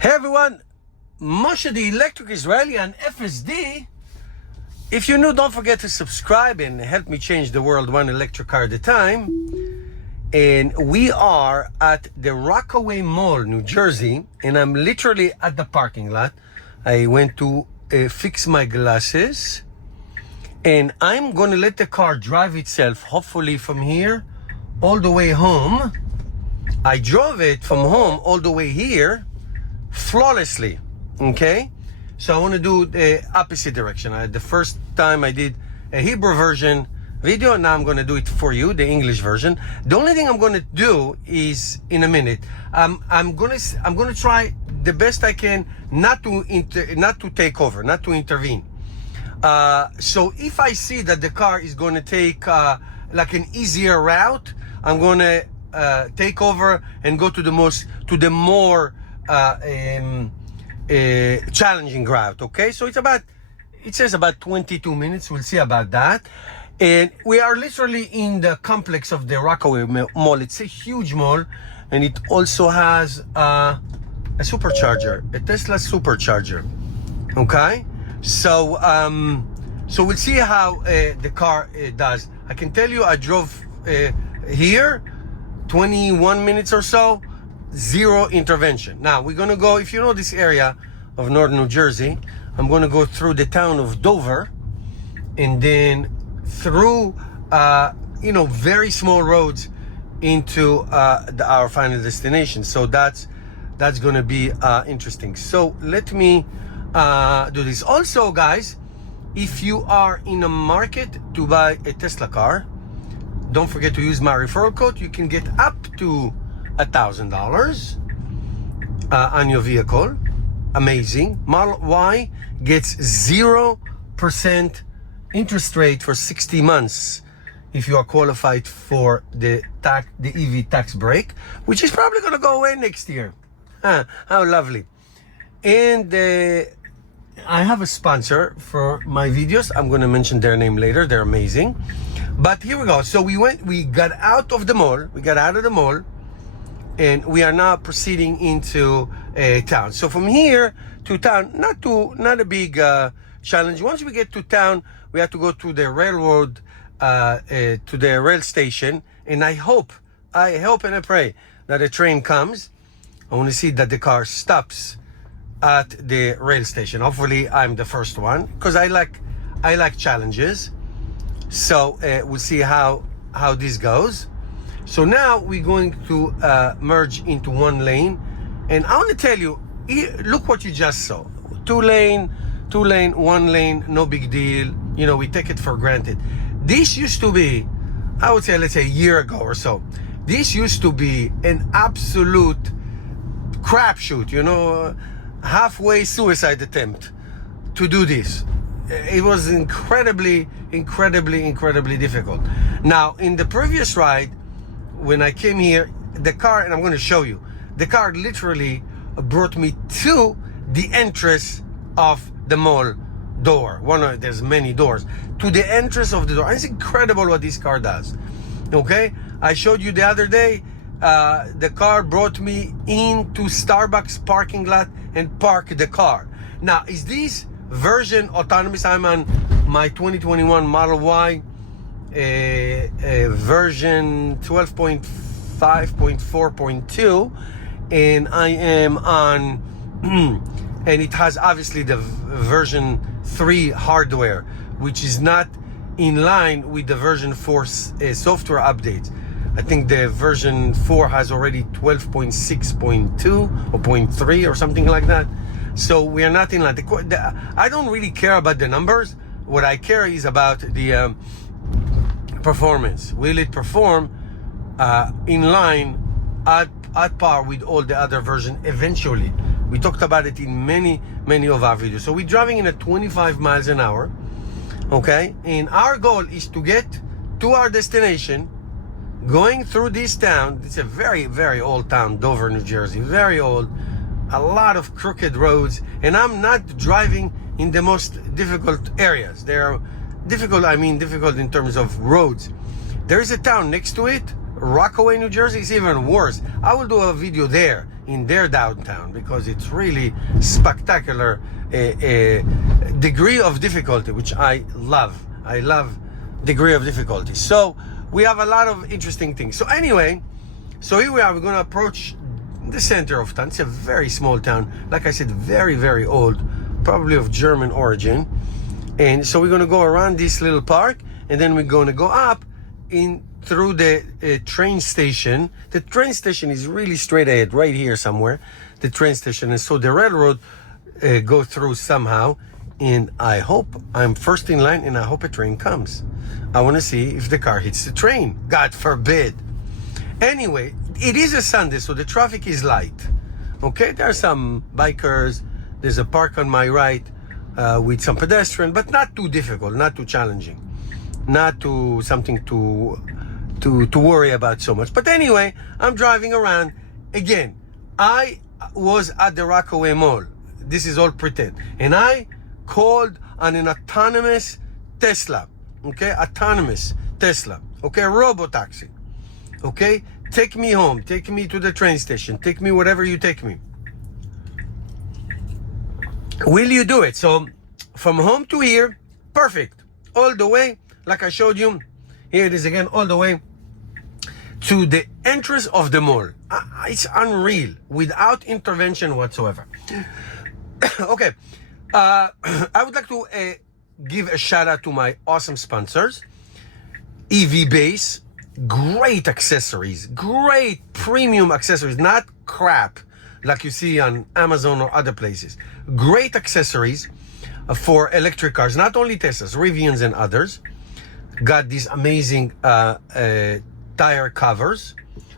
Hey everyone, Moshe the Electric Israeli on FSD. If you're new, don't forget to subscribe and help me change the world one electric car at a time. And we are at the Rockaway Mall, New Jersey, and I'm literally at the parking lot. I went to fix my glasses, and I'm going to let the car drive itself, hopefully from here all the way home. I drove it from home all the way here flawlessly. Okay, so I want to do the opposite direction. The first time I did a Hebrew version video, now I'm going to do it for you, the English version. The only thing I'm going to do is in a minute, I'm going to try the best I can not to take over, not to intervene. So if I see that the car is going to take like an easier route, I'm going to take over and go to the more challenging route. Okay, so it says about 22 minutes. We'll see about that. And we are literally in the complex of the Rockaway Mall. It's a huge mall, and it also has a supercharger, a Tesla supercharger. Okay, so so we'll see how the car does. I can tell you, I drove here 21 minutes or so, zero intervention. Now we're gonna go, if you know this area of northern New Jersey, I'm gonna go through the town of Dover, and then through very small roads into our final destination. So that's gonna be interesting. So let me do this. Also, guys, if you are in a market to buy a Tesla car, don't forget to use my referral code. You can get up to $1,000 on your vehicle. Amazing. Model Y gets 0% interest rate for 60 months if you are qualified for the EV tax break, which is probably going to go away next year. How lovely. And I have a sponsor for my videos. I'm going to mention their name later. They're amazing. But here we go. So we got out of the mall. We got out of the mall, and we are now proceeding into a town. So from here to town, not a big challenge. Once we get to town, we have to go to the railroad, to the rail station. And I hope and I pray that a train comes. I want to see that the car stops at the rail station. Hopefully I'm the first one, because I like challenges. So we'll see how this goes. So now we're going to merge into one lane, and I want to tell you, look what you just saw. Two lane, one lane, no big deal. You know, we take it for granted. This used to be, I would say, let's say a year ago or so, this used to be an absolute crapshoot, halfway suicide attempt to do this. It was incredibly difficult. Now, in the previous ride, when I came here, the car, and I'm going to show you, the car literally brought me to the entrance of the mall door. There's many doors. To the entrance of the door. It's incredible what this car does. Okay? I showed you the other day, the car brought me into Starbucks parking lot and parked the car. Now, is this version autonomous? I'm on my 2021 Model Y, version 12.5.4.2, and I am on and it has obviously the version 3 hardware, which is not in line with the version 4 software updates. I think the version 4 has already 12.6.2 or 0.3 or something like that. So we are not in line. I don't really care about the numbers. What I care is about the performance. Will it perform in line at par with all the other versions eventually? We talked about it in many of our videos. So we're driving in at 25 miles an hour. Okay, and our goal is to get to our destination, going through this town. It's a very old town, Dover, New Jersey. Very old. A lot of crooked roads, and I'm not driving in the most difficult areas. They're difficult, difficult in terms of roads. There is a town next to it, Rockaway, New Jersey. Is even worse. I will do a video there in their downtown because it's really spectacular degree of difficulty, which I love. I love degree of difficulty. So we have a lot of interesting things. So anyway, so here we are. We're going to approach the center of town. It's a very small town. Like I said, very, very old, probably of German origin. And so we're going to go around this little park, and then we're going to go up in through the train station. The train station is really straight ahead, right here somewhere, the train station. And so the railroad go through somehow. And I hope I'm first in line, and I hope a train comes. I want to see if the car hits the train. God forbid. Anyway, it is a Sunday, so the traffic is light. Okay, there are some bikers. There's a park on my right with some pedestrian, but not too difficult, not too challenging, not too something to worry about so much. But anyway, I'm driving around. Again, I was at the Rockaway Mall. This is all pretend. And I called on an autonomous Tesla. Okay, autonomous Tesla. Okay, robo-taxi. Okay, take me home, take me to the train station, take me wherever you take me. Will you do it? So from home to here, perfect. All the way, like I showed you. Here it is again, all the way to the entrance of the mall. It's unreal, without intervention whatsoever. Okay, I would like to give a shout out to my awesome sponsors. EV Base, great accessories, great premium accessories, not crap like you see on Amazon or other places. Great accessories for electric cars, not only Teslas, Rivians and others. Got these amazing tire covers,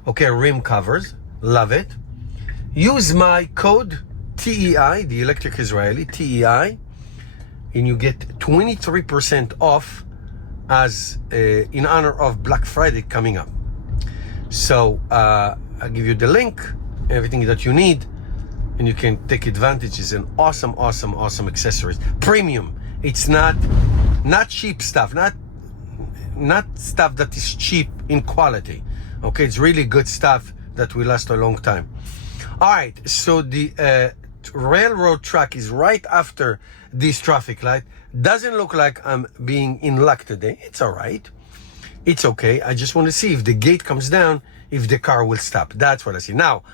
okay, rim covers, love it. Use my code TEI, the Electric Israeli, TEI, and you get 23% off as in honor of Black Friday coming up. So I'll give you the link, everything that you need, and you can take advantage. It's an awesome, awesome, awesome accessories. Premium. It's not cheap stuff, not stuff that is cheap in quality. Okay, it's really good stuff that will last a long time. All right, so the railroad track is right after this traffic light. Doesn't look like I'm being in luck today. It's all right. It's okay. I just want to see if the gate comes down, if the car will stop. That's what I see. Now,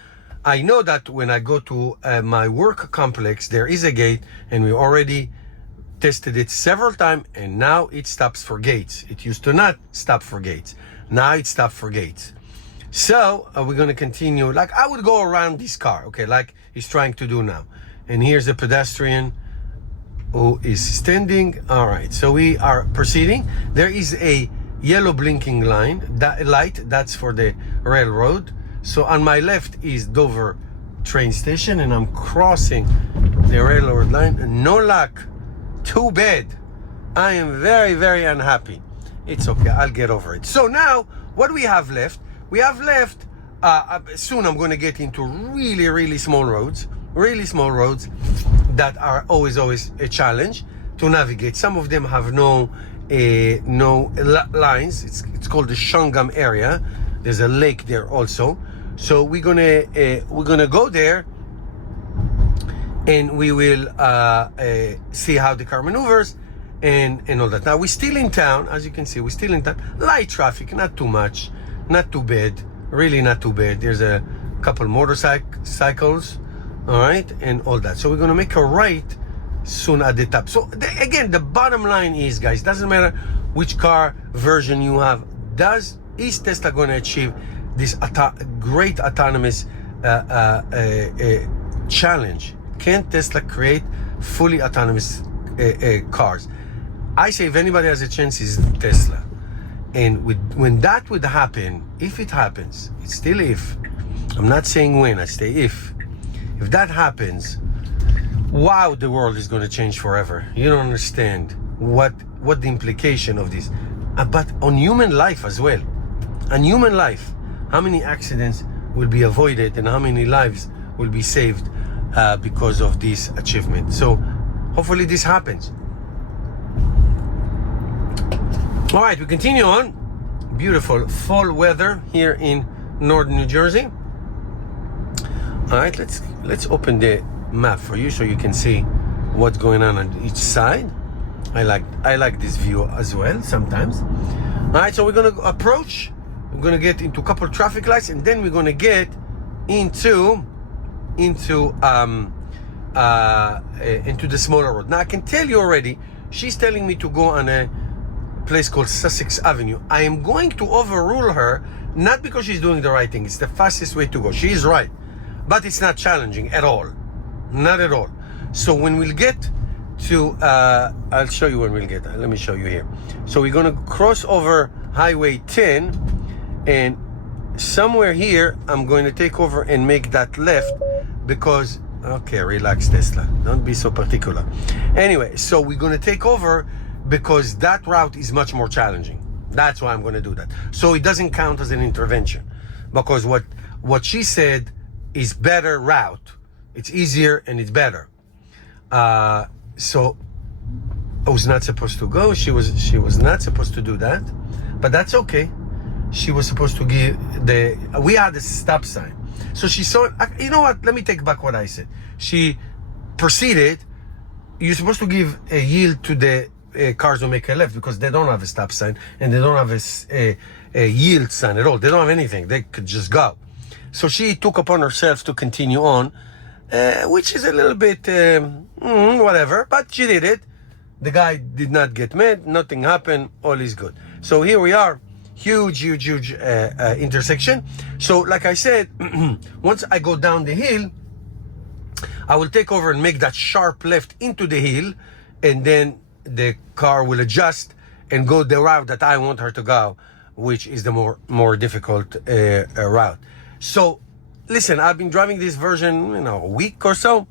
I know that when I go to my work complex, there is a gate, and we already tested it several times, and now it stops for gates. It used to not stop for gates. Now it stops for gates. So we're going to continue. Like I would go around this car, okay, like he's trying to do now. And here's a pedestrian who is standing. All right, so we are proceeding. There is a yellow blinking light. That's for the railroad. So on my left is Dover train station, and I'm crossing the railroad line. No luck. Too bad. I am very, very unhappy. It's okay. I'll get over it. So now, what we have left? We have left, soon I'm going to get into really, really small roads that are always a challenge to navigate. Some of them have no lines. It's called the Shungam area. There's a lake there also. So we're gonna go there, and we will see how the car maneuvers and all that. Now we're still in town, as you can see. We're still in town. Light traffic, not too much. Not too bad, really not too bad. There's a couple motorcycles, all right, and all that. So we're gonna make a right soon at the top. So again, the bottom line is, guys, doesn't matter which car version you have. Is Tesla gonna achieve this great autonomous challenge? Can Tesla create fully autonomous cars? I say if anybody has a chance, is Tesla. And when that would happen, if it happens, it's still if. I'm not saying when, I say if. If that happens, wow, the world is going to change forever. You don't understand what the implication of this. But on human life as well. On human life, how many accidents will be avoided and how many lives will be saved because of this achievement. So hopefully this happens. All right, we continue on. Beautiful fall weather here in northern New Jersey. All right, let's open the map for you so you can see what's going on each side. I like this view as well sometimes. All right, so we're gonna approach. We're gonna get into a couple of traffic lights, and then we're gonna get into the smaller road. Now I can tell you already, she's telling me to go on a place called Sussex Avenue. I am going to overrule her, not because she's doing the right thing. It's the fastest way to go. She is right, but it's not challenging at all, not at all. So when we'll get to, I'll show you when we'll get. Let me show you here. So we're gonna cross over Highway 10, and somewhere here I'm going to take over and make that left because, okay, relax Tesla, don't be so particular. Anyway, so we're going to take over because that route is much more challenging. That's why I'm going to do that. So it doesn't count as an intervention, because what she said is better route. It's easier and it's better. So I was not supposed to go. She was not supposed to do that, but that's okay. She was supposed to give we had a stop sign. So she saw, you know what, let me take back what I said. She proceeded, you're supposed to give a yield to the cars who make a left, because they don't have a stop sign and they don't have a yield sign at all. They don't have anything. They could just go. So she took upon herself to continue on, which is a little bit whatever, but she did it. The guy did not get mad. Nothing happened. All is good. So here we are. Huge intersection. So like I said, once I go down the hill, I will take over and make that sharp left into the hill, and then the car will adjust and go the route that I want her to go, which is the more difficult route. So listen, I've been driving this version, a week or so,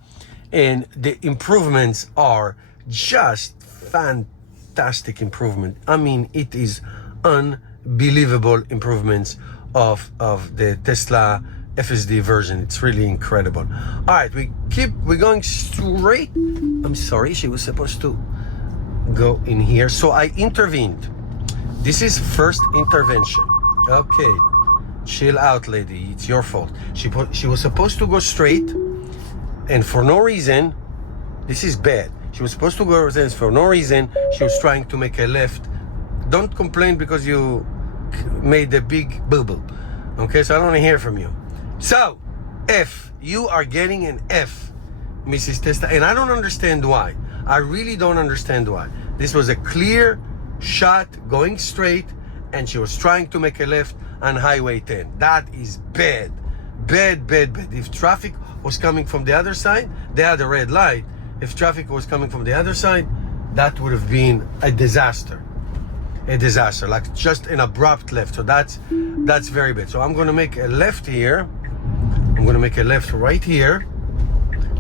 and the improvements are just fantastic improvement. I mean, it is unbelievable improvements of the Tesla FSD version. It's really incredible. All right, we're going straight. I'm sorry, she was supposed to go in here, so I intervened. This is first intervention. Okay, chill out, lady. It's your fault. She was supposed to go straight, and for no reason, this is bad. She was supposed to go for no reason. She was trying to make a left. Don't complain because you made a big boo-boo. Okay, so I don't want to hear from you. So, F. You are getting an F, Mrs. Tesla, and I don't understand why. I really don't understand why. This was a clear shot going straight, and she was trying to make a left on Highway 10. That is bad. Bad. If traffic was coming from the other side, they had a red light. If traffic was coming from the other side, that would have been a disaster. A disaster, like just an abrupt left. So that's very bad. So I'm going to make a left here. I'm going to make a left right here.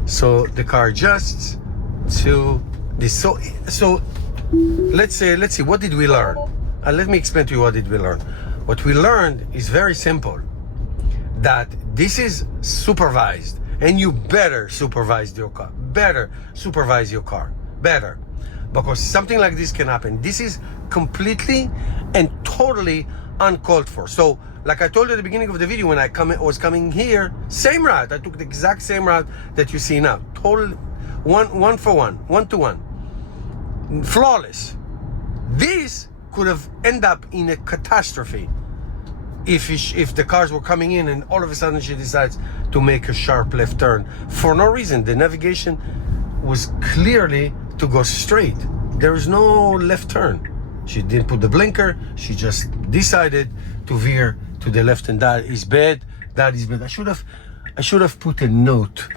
So the car adjusts to this. So let's see, what did we learn? Let me explain to you what did we learn. What we learned is very simple. That this is supervised, and you better supervise your car. Better supervise your car. Better. Because something like this can happen. This is completely and totally uncalled for. So, like I told you at the beginning of the video, when I was coming here, same route. I took the exact same route that you see now. Total one to one. Flawless. This could have ended up in a catastrophe if the cars were coming in and all of a sudden she decides to make a sharp left turn for no reason. The navigation was clearly to go straight. There is no left turn. She didn't put the blinker. She just decided to veer to the left, and that is bad. That is bad. I should have put a note.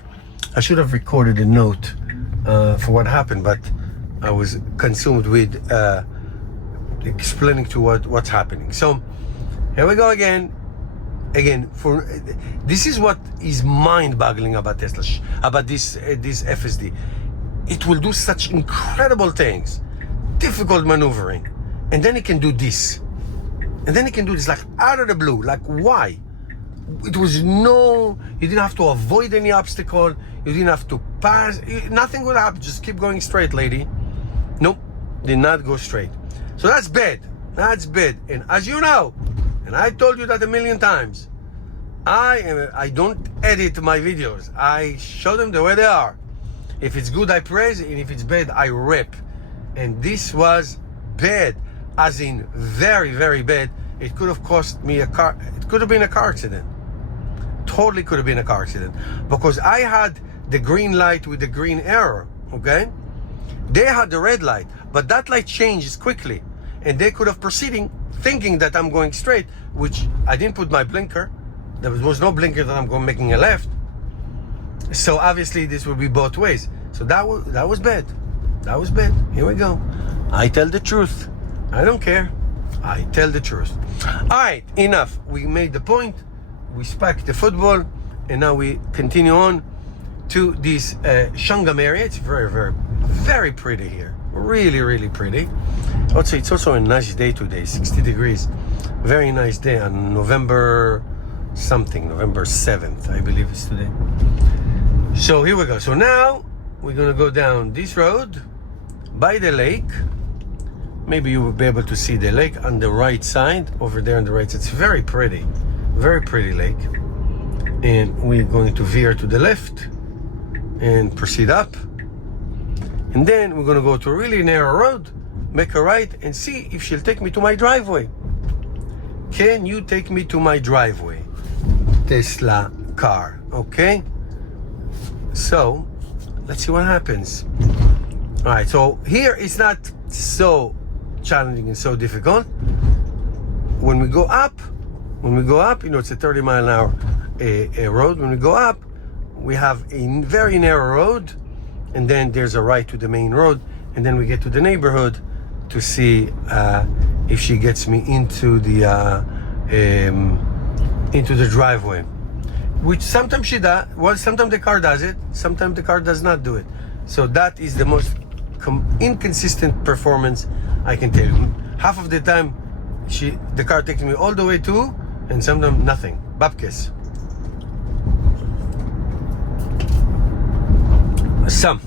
I should have recorded a note for what happened, but I was consumed with explaining to what's happening. So here we go again. For this is what is mind-boggling about Tesla, about this FSD. It will do such incredible things, difficult maneuvering, and then it can do this, and then it can do this like out of the blue. Like, why? It was you didn't have to avoid any obstacle. You didn't have to pass. Nothing would happen. Just keep going straight, lady. Nope, did not go straight. So that's bad. That's bad. And as you know, and I told you that a million times, I don't edit my videos. I show them the way they are. If it's good, I praise, and if it's bad, I rip. And this was bad, as in very, very bad. It could have cost me a car. It could have been a car accident. Totally could have been a car accident, because I had the green light with the green arrow, okay? They had the red light, but that light changes quickly, and they could have proceeding thinking that I'm going straight, which I didn't put my blinker. There was no blinker that I'm going making a left. So obviously this will be both ways. So that was bad. That was bad. Here we go. I tell the truth. I don't care. I tell the truth. All right, enough. We made the point. We spiked the football, and now we continue on to this Shangam area. It's very, very, very pretty here. Really, really pretty. Also, it's also a nice day today. 60 degrees. Very nice day on November 7th, I believe it's today. So here we go. So now we're gonna go down this road by the lake. Maybe you will be able to see the lake on the right side, over there on the right side. It's very pretty lake. And we're going to veer to the left and proceed up. And then we're gonna go to a really narrow road, make a right, and see if she'll take me to my driveway. Can you take me to my driveway? Tesla car, okay? So, let's see what happens. All right, so here it's not so challenging and so difficult. When we go up, you know, it's a 30-mile-an-hour road. When we go up, we have a very narrow road, and then there's a right to the main road, and then we get to the neighborhood to see if she gets me into the driveway. Which sometimes she does. Well, sometimes the car does it. Sometimes the car does not do it. So that is the most inconsistent performance I can tell you. Half of the time, the car takes me all the way to, and sometimes nothing. Babkes. So,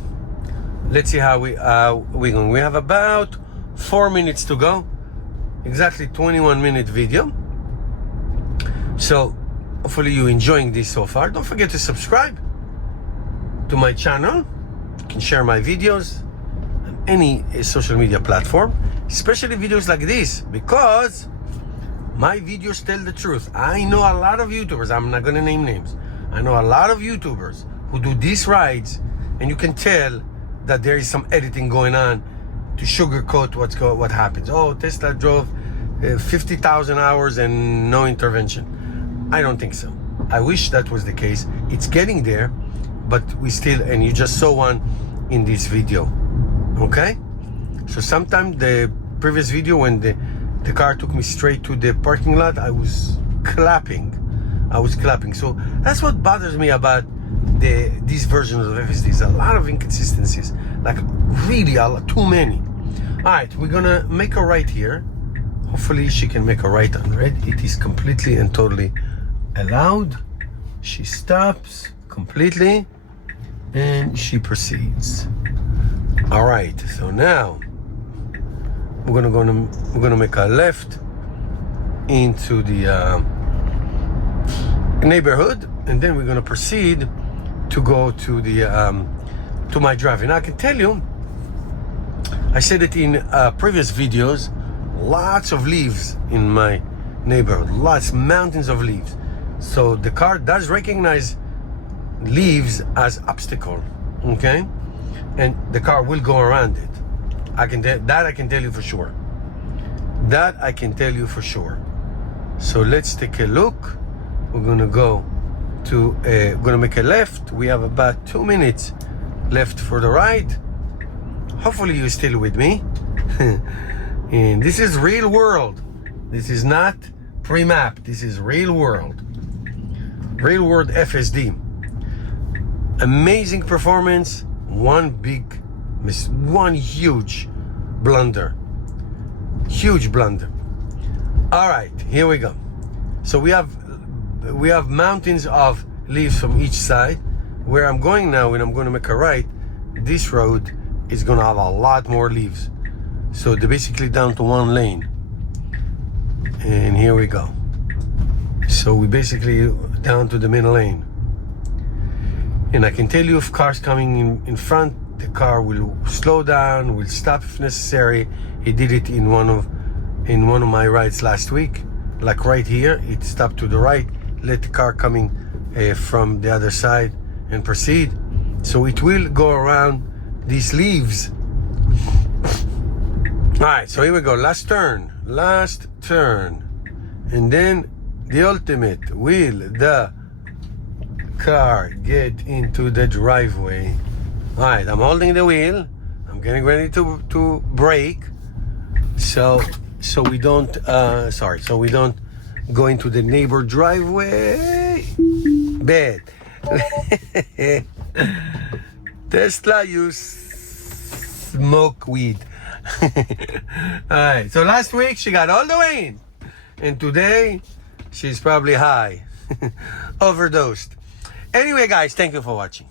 let's see how we're going. We have about 4 minutes to go. Exactly 21-minute video. So, hopefully you're enjoying this so far. Don't forget to subscribe to my channel. You can share my videos on any social media platform, especially videos like this, because my videos tell the truth. I know a lot of YouTubers, I'm not going to name names. I know a lot of YouTubers who do these rides, and you can tell that there is some editing going on to sugarcoat what happens. Oh, Tesla drove 50,000 hours and no intervention. I don't think so. I wish that was the case. It's getting there, but we still, and you just saw one in this video. Okay? So sometime the previous video, when the car took me straight to the parking lot, I was clapping. So that's what bothers me about these versions of FSDs. A lot of inconsistencies, like really too many. All right, we're gonna make a right here. Hopefully she can make a right on red. It is completely and totally allowed. She stops completely and she proceeds. All right, so now we're gonna make a left into the neighborhood, and then we're gonna proceed to go to the to my driveway. Now I can tell you, I said it in previous videos, lots of leaves in my neighborhood, mountains of leaves. So the car does recognize leaves as obstacle, okay? And the car will go around it. I can tell you for sure. That I can tell you for sure. So let's take a look. We're gonna go to gonna make a left. We have about 2 minutes left for the ride. Hopefully you're still with me. And this is real world. This is not pre-map. This is real world. Real world FSD. Amazing performance. One huge blunder. Huge blunder. All right, here we go. So we have mountains of leaves from each side. Where I'm going now, when I'm going to make a right, this road is going to have a lot more leaves. So they're basically down to one lane. And here we go. So we basically down to the middle lane. And I can tell you if cars coming in front, the car will slow down, will stop if necessary. He did it in one of my rides last week. Like right here, it stopped to the right, let the car coming from the other side and proceed. So it will go around these leaves. All right, so here we go. Last turn. And then the ultimate. Will the car get into the driveway? All right, I'm holding the wheel. I'm getting ready to brake. So we don't go into the neighbor driveway. Bad. Tesla, you smoke weed. Alright, so last week she got all the way in. And today, she's probably high. Overdosed. Anyway, guys, thank you for watching.